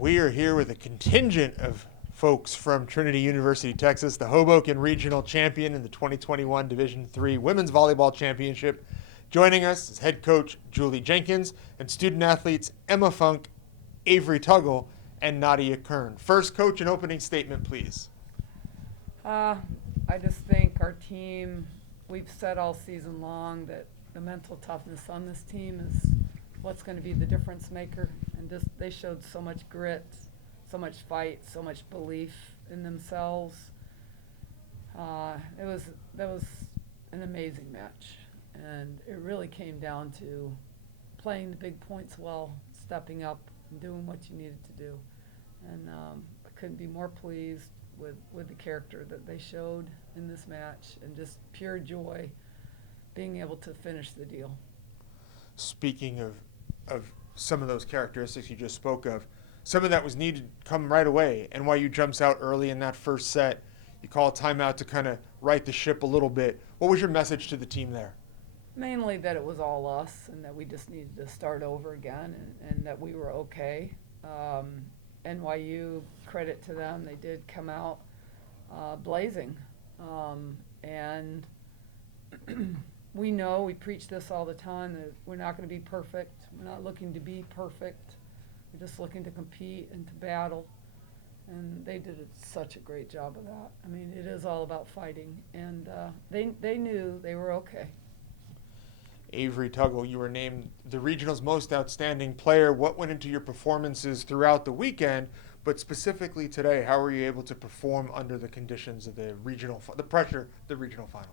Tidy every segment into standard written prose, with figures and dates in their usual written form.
We are here with a contingent of folks from Trinity University, Texas, the Hoboken Regional Champion in the 2021 Division III Women's Volleyball Championship. Joining us is head coach Julie Jenkins and student athletes Emma Funk, Avery Tuggle, and Nadia Kern. First, coach, an opening statement, please. I just think our team, we've said all season long that the mental toughness on this team is what's going to be the difference maker. And just they showed so much grit, so much fight, so much belief in themselves. That was an amazing match. And it really came down to playing the big points well, stepping up and doing what you needed to do. And I couldn't be more pleased with the character that they showed in this match, and just pure joy being able to finish the deal. Speaking of some of those characteristics you just spoke of, some of that was needed to come right away. NYU jumps out early in that first set. You call a timeout to kind of right the ship a little bit. What was your message to the team there? Mainly that it was all us and that we just needed to start over again, and that we were okay. NYU, credit to them, they did come out blazing. And we know, we preach this all the time, that we're not going to be perfect. We're not looking to be perfect. We're just looking to compete and to battle. And they did such a great job of that. I mean, it is all about fighting. And they knew they were okay. Avery Tuggle, you were named the regional's most outstanding player. What went into your performances throughout the weekend, but specifically today? How were you able to perform under the conditions of the regional, the pressure, the regional final?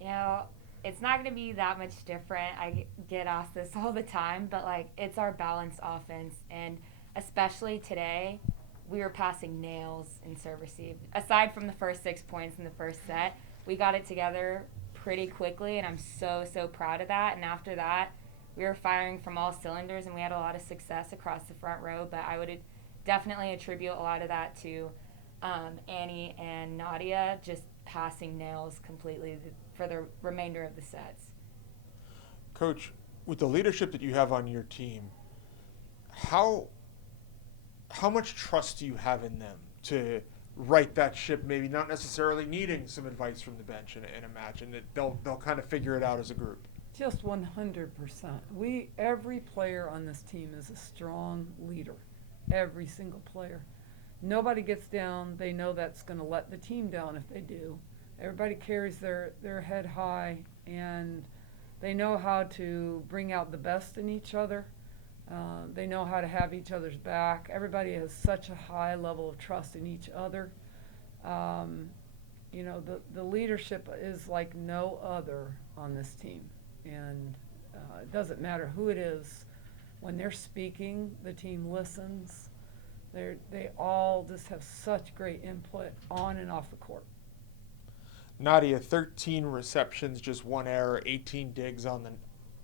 You know, it's not going to be that much different. I get asked this all the time, but it's our balanced offense, and especially today, we were passing nails in serve receive. Aside from the first 6 points in the first set, we got it together pretty quickly, and I'm so proud of that. And after that, we were firing from all cylinders, and we had a lot of success across the front row. But I would definitely attribute a lot of that to Annie and Nadia just passing nails completely for the remainder of the sets. Coach, with the leadership that you have on your team, how much trust do you have in them to right that ship, maybe not necessarily needing some advice from the bench in a match, and that they'll kind of figure it out as a group? Just 100%. Every player on this team is a strong leader. Every single player. Nobody gets down. They know that's going to let the team down if they do. Everybody carries their head high, and they know how to bring out the best in each other. They know how to have each other's back. Everybody has such a high level of trust in each other. The leadership is like no other on this team. And it doesn't matter who it is. When they're speaking, the team listens. They all just have such great input on and off the court. Nadia, 13 receptions, just one error, 18 digs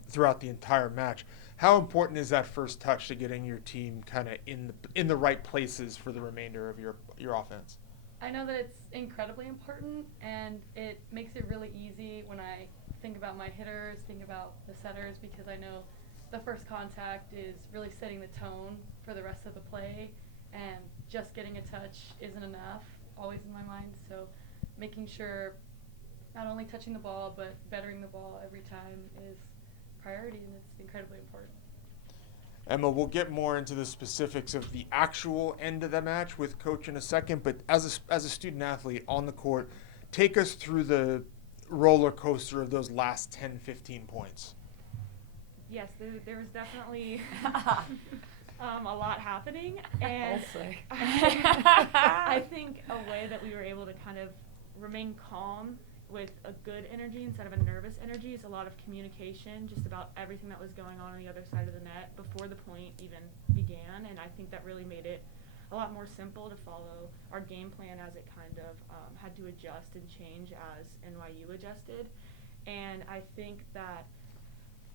throughout the entire match. How important is that first touch to getting your team kind of in the right places for the remainder of your offense? I know that it's incredibly important, and it makes it really easy when I think about my hitters, think about the setters, because I know the first contact is really setting the tone for the rest of the play, and just getting a touch isn't enough, always in my mind. So making sure not only touching the ball, but bettering the ball every time is priority, and it's incredibly important. Emma, we'll get more into the specifics of the actual end of the match with Coach in a second, but as a student athlete on the court, take us through the roller coaster of those last 10, 15 points. Yes, there was definitely a lot happening, and I think a way that we were able to kind of remain calm with a good energy instead of a nervous energy is a lot of communication just about everything that was going on the other side of the net before the point even began, and I think that really made it a lot more simple to follow our game plan as it kind of had to adjust and change as NYU adjusted. And I think that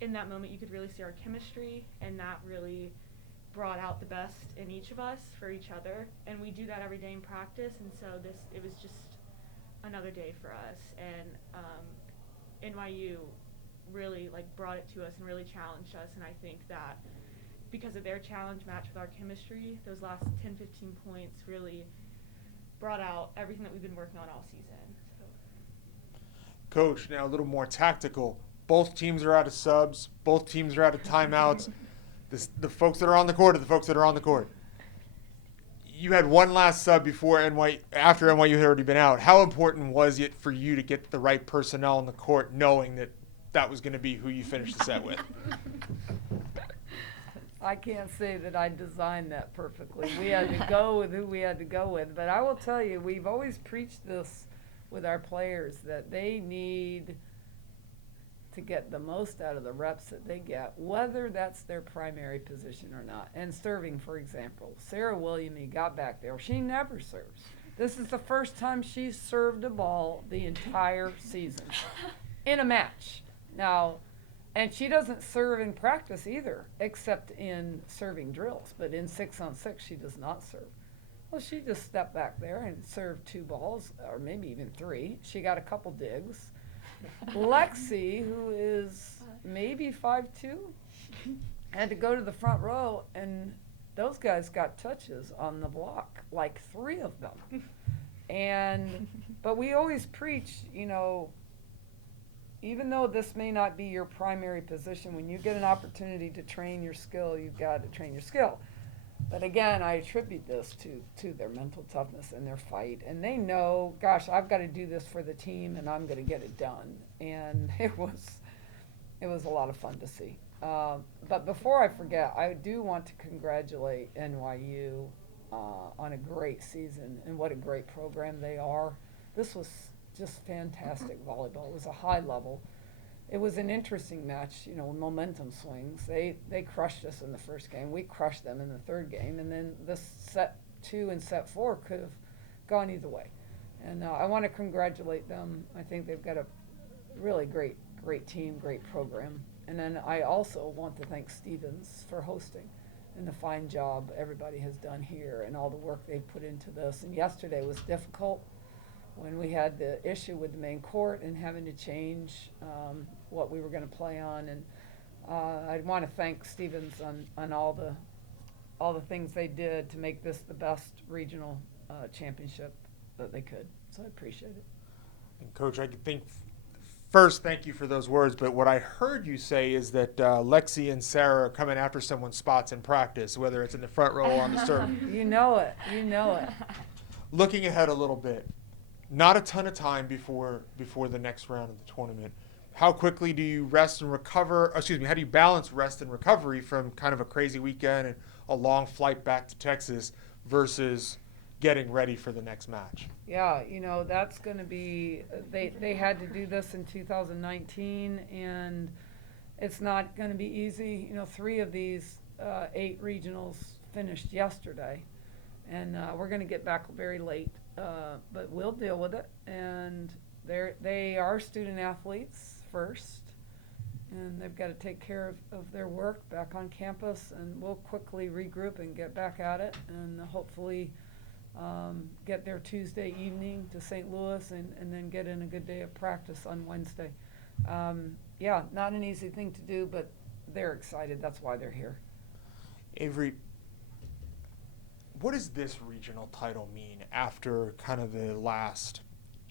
in that moment you could really see our chemistry, and that really brought out the best in each of us for each other, and we do that every day in practice, and so it was just another day for us, and NYU really brought it to us and really challenged us, and I think that because of their challenge match with our chemistry, those last 10, 15 points really brought out everything that we've been working on all season. So. Coach, now a little more tactical. Both teams are out of subs. Both teams are out of timeouts. The folks that are on the court are the folks that are on the court. You had one last sub after NYU had already been out. How important was it for you to get the right personnel on the court, knowing that that was going to be who you finished the set with? I can't say that I designed that perfectly. We had to go with who we had to go with. But I will tell you, we've always preached this with our players, that they need to get the most out of the reps that they get, whether that's their primary position or not. And serving, for example, Sarah Williamy got back there. She never serves. This is the first time she's served a ball the entire season in a match. Now, and she doesn't serve in practice either, except in serving drills. But in 6-on-6, she does not serve. Well, she just stepped back there and served 2 balls, or maybe even 3. She got a couple digs. Lexi, who is maybe 5'2", had to go to the front row, and those guys got touches on the block, like 3 of them. But we always preach, even though this may not be your primary position, when you get an opportunity to train your skill, you've got to train your skill. But again, I attribute this to their mental toughness and their fight. And they know, gosh, I've got to do this for the team, and I'm going to get it done. And it was a lot of fun to see. But before I forget, I do want to congratulate NYU on a great season and what a great program they are. This was just fantastic volleyball. It was a high level. It was an interesting match, momentum swings. They crushed us in the first game. We crushed them in the third game. And then the set 2 and set 4 could have gone either way. And I want to congratulate them. I think they've got a really great team, great program. And then I also want to thank Stevens for hosting and the fine job everybody has done here and all the work they've put into this. And yesterday was difficult when we had the issue with the main court and having to change what we were going to play on. And I want to thank Stevens on all the things they did to make this the best regional championship that they could. So I appreciate it. And Coach, I think first, thank you for those words, but what I heard you say is that Lexi and Sarah are coming after someone's spots in practice, whether it's in the front row or on the serve. You know it. Looking ahead a little bit, not a ton of time before the next round of the tournament. How quickly do you rest and recover? How do you balance rest and recovery from kind of a crazy weekend and a long flight back to Texas versus getting ready for the next match? Yeah, that's going to be, they had to do this in 2019, and it's not going to be easy. 3 of these 8 regionals finished yesterday, and we're going to get back very late, but we'll deal with it. And they are student athletes first, and they've got to take care of their work back on campus, and we'll quickly regroup and get back at it, and hopefully get there Tuesday evening to St. Louis and then get in a good day of practice on Wednesday. Yeah, not an easy thing to do, but they're excited. That's why they're here. Avery, what does this regional title mean after kind of the last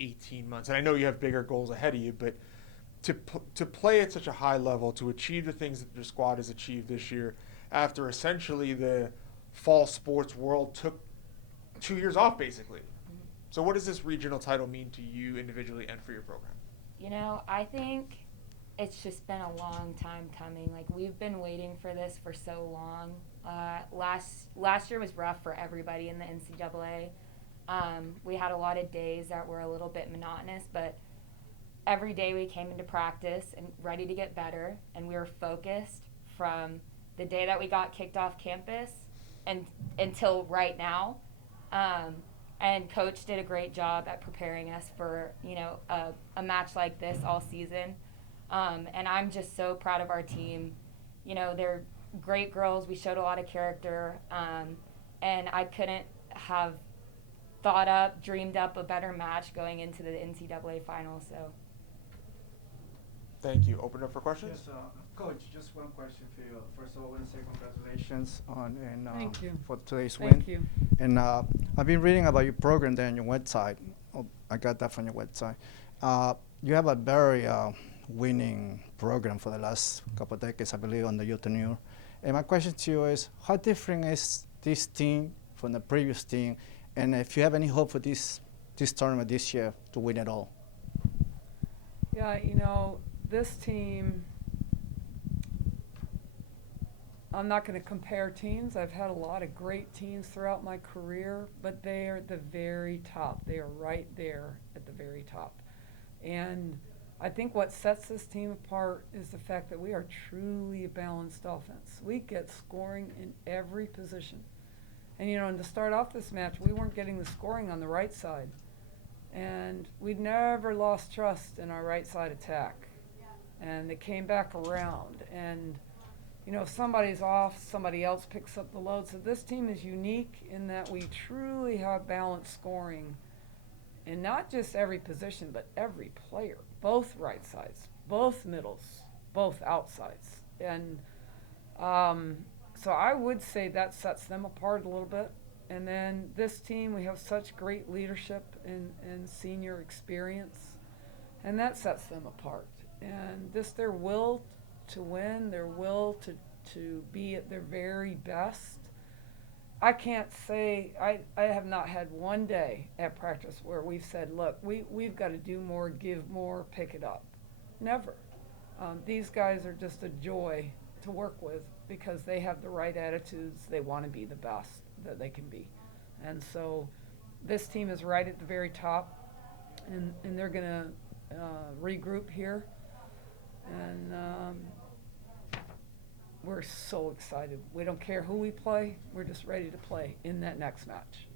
18 months? And I know you have bigger goals ahead of you, but to play at such a high level, to achieve the things that your squad has achieved this year, after essentially the fall sports world took 2 years off, basically. So what does this regional title mean to you individually and for your program? I think it's just been a long time coming. Like, we've been waiting for this for so long. Last year was rough for everybody in the NCAA. We had a lot of days that were a little bit monotonous, but every day we came into practice and ready to get better, and we were focused from the day that we got kicked off campus and until right now. And Coach did a great job at preparing us for, a match like this all season. And I'm just so proud of our team. They're great girls. We showed a lot of character. And I couldn't have dreamed up a better match going into the NCAA finals. So. Thank you. Open up for questions. Yes, Coach, just one question for you. First of all, I want to say congratulations on Thank you. for today's Thank win. you. And I've been reading about your program there on your website. Oh, I got that from your website. You have a very winning program for the last couple of decades, I believe, on the youth tenure. And my question to you is, how different is this team from the previous team? And if you have any hope for this tournament this year to win it all? Yeah, this team, I'm not going to compare teams. I've had a lot of great teams throughout my career, but they are at the very top. They are right there at the very top. And I think what sets this team apart is the fact that we are truly a balanced offense. We get scoring in every position. And, and to start off this match, we weren't getting the scoring on the right side. And we'd never lost trust in our right side attack. And it came back around. And, if somebody's off, somebody else picks up the load. So this team is unique in that we truly have balanced scoring in not just every position, but every player. Both right sides, both middles, both outsides. And so I would say that sets them apart a little bit. And then this team, we have such great leadership and senior experience, and that sets them apart. And just their will to win, their will to be at their very best. I can't say, I have not had one day at practice where we've said, look, we've got to do more, give more, pick it up. Never. These guys are just a joy to work with because they have the right attitudes. They want to be the best that they can be. And so this team is right at the very top, and they're going to regroup here. And we're so excited. We don't care who we play. We're just ready to play in that next match.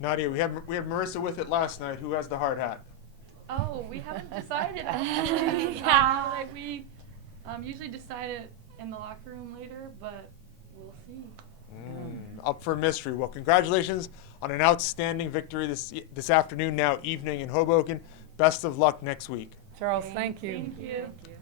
Nadia, we had Marissa with it last night. Who has the hard hat? Oh, we haven't decided actually. Yeah. We usually decide it in the locker room later, but we'll see. Up for mystery. Well, congratulations on an outstanding victory this afternoon, now evening in Hoboken. Best of luck next week. Charles, thank you. Thank you. Thank you.